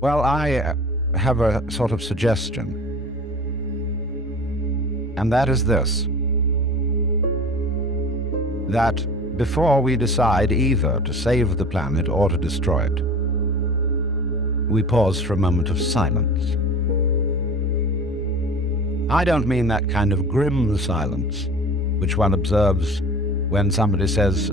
Well, I have a sort of suggestion, and that is this: that before we decide either to save the planet or to destroy it, we pause for a moment of silence. I don't mean that kind of grim silence which one observes when somebody says,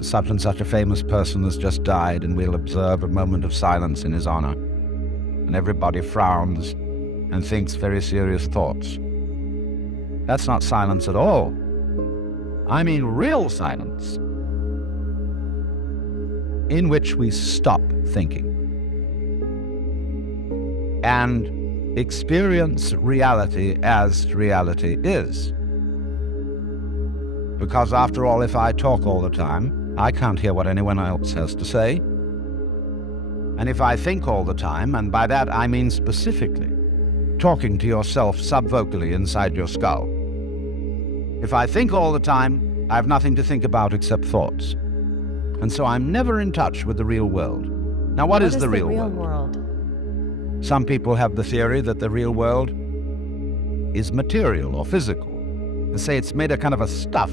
such and such a famous person has just died, and we'll observe a moment of silence in his honor, and everybody frowns and thinks very serious thoughts. That's not silence at all. I mean real silence, in which we stop thinking and experience reality as reality is. Because after all, if I talk all the time, I can't hear what anyone else has to say. And if I think all the time, and by that I mean specifically talking to yourself subvocally inside your skull, if I think all the time, I have nothing to think about except thoughts. And so I'm never in touch with the real world. Now, what is the real world? Some people have the theory that the real world is material or physical. They say it's made of kind of a stuff.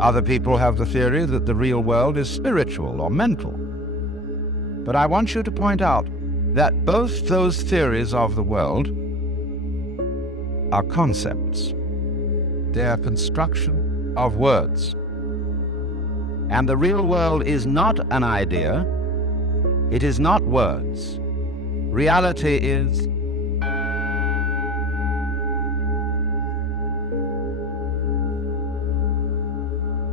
Other people have the theory that the real world is spiritual or mental. But I want you to point out that both those theories of the world are concepts. They are construction of words. And the real world is not an idea. It is not words. Reality is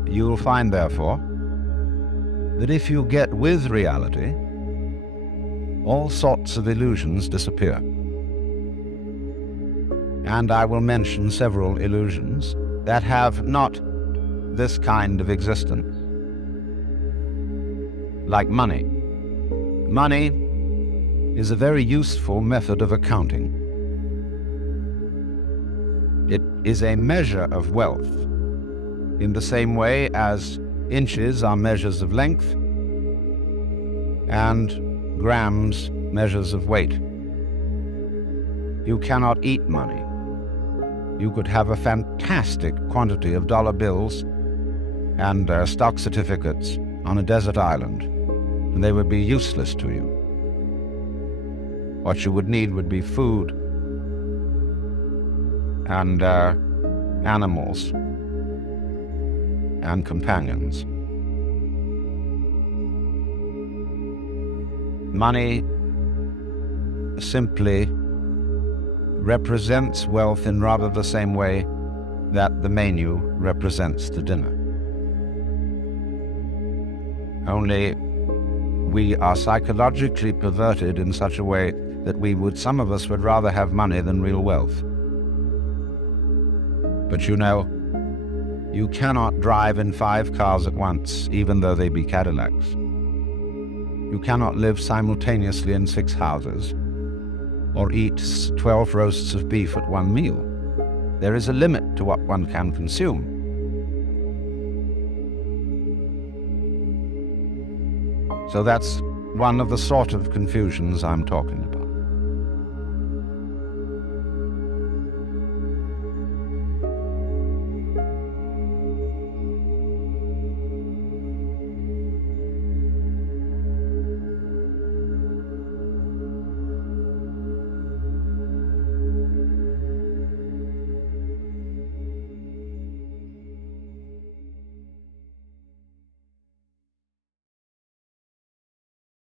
you'll find, therefore, that if you get with reality, all sorts of illusions disappear. And I will mention several illusions that have not this kind of existence. Like money. Money is a very useful method of accounting. It is a measure of wealth, in the same way as inches are measures of length and grams measures of weight. You cannot eat money. You could have a fantastic quantity of dollar bills and stock certificates on a desert island, and they would be useless to you. What you would need would be food and animals and companions. Money simply represents wealth in rather the same way that the menu represents the dinner. Only we are psychologically perverted in such a way that some of us would rather have money than real wealth. But you know, you cannot drive in 5 cars at once, even though they be Cadillacs. You cannot live simultaneously in 6 houses, or eat 12 roasts of beef at one meal. There is a limit to what one can consume. So that's one of the sort of confusions I'm talking